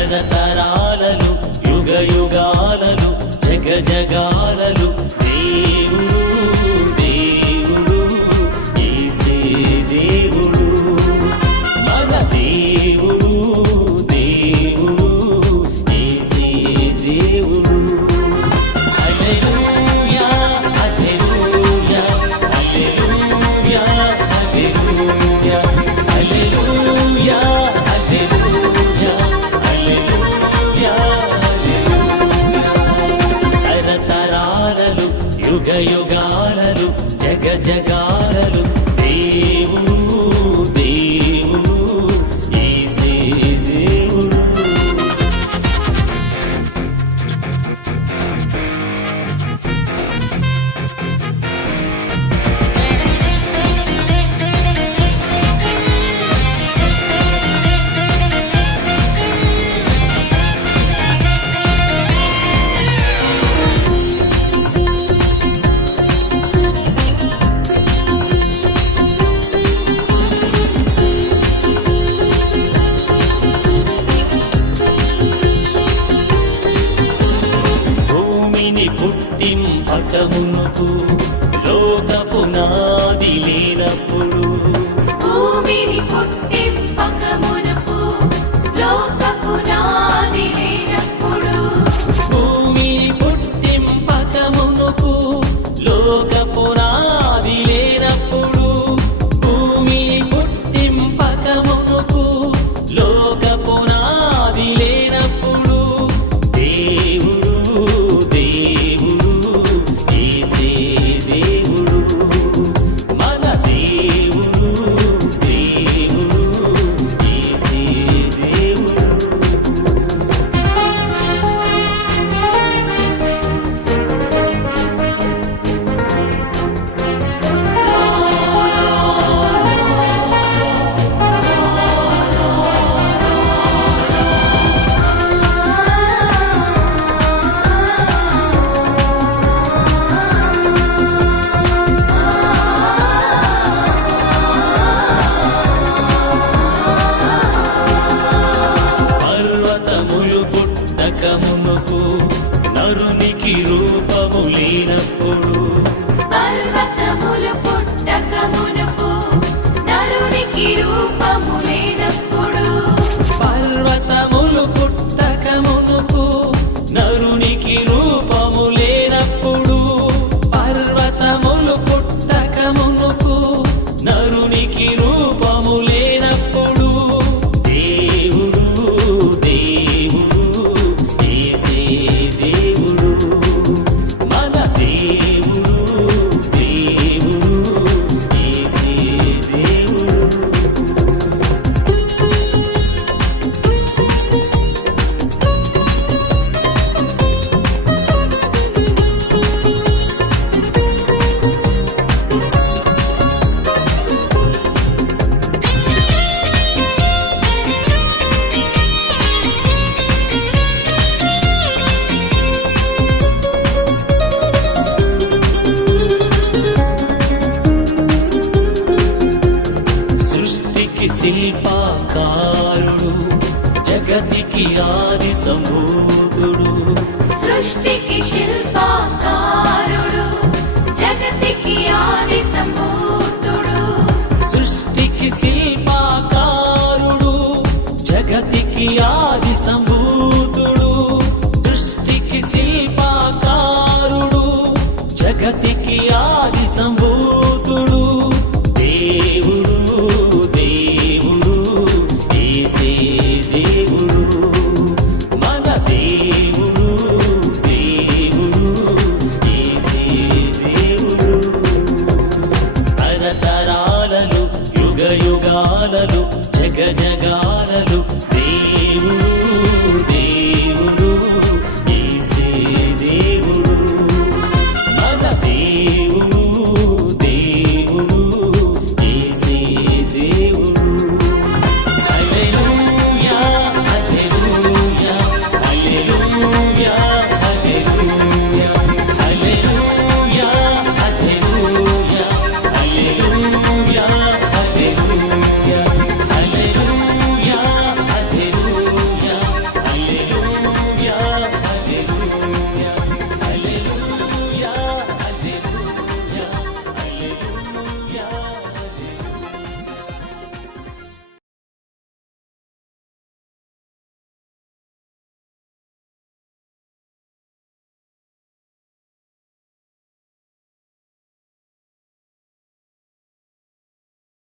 తరతరాలలో యుగ యుగాలలో జగ జగాలలో దేవుడు దేవుడు యేసే దేవుడు మన దేవుడు దేవుడు యేసే దేవుడు హల్లెలూయా హల్లెలూయా హల్లెలూయా హల్లెలూయా హల్లెలూయా హల్లెలూయా తరతరాలలో యుగ యుగాలలో జగ జగాలలో దేవుడు దేవుడు యేసే దేవుడు పుట్టింపకమునుకు లోక పునాది లేనప్పుడు భూమిని పుట్టింపకమునుకు లోక పునాది లేనప్పుడు భూమిని పుట్టింపకమునుకు లోక పునాది లేనప్పుడు భూమిని పుట్టింపకమునుకు లోక పునాది లేనప్పుడు దేవుడు దేవుడు యేసే దేవుడు మన దేవుడు దేవుడు యేసే దేవుడు పర్వతములు పుట్టకమునుకు నరునికి రూపము లేనప్పుడు పర్వతములు పుట్టకమునుకు నరునికి రూపము లేనప్పుడు పర్వతములు పుట్టకమునుకు నరునికి రూపము లేనప్పుడు పర్వతములు పుట్టకమునుకు నరునికి రూపము లేనప్పుడు దేవుడు దేవుడు యేసే దేవుడు మన దేవుడు దేవుడు యేసే దేవుడు సృష్టికి శిల్పకారుడు జగతికి ఆది సంభూతుడు సృష్టికి శిల్పకారుడు జగతికి ఆది సంభూతుడు సృష్టికి శిల్పకారుడు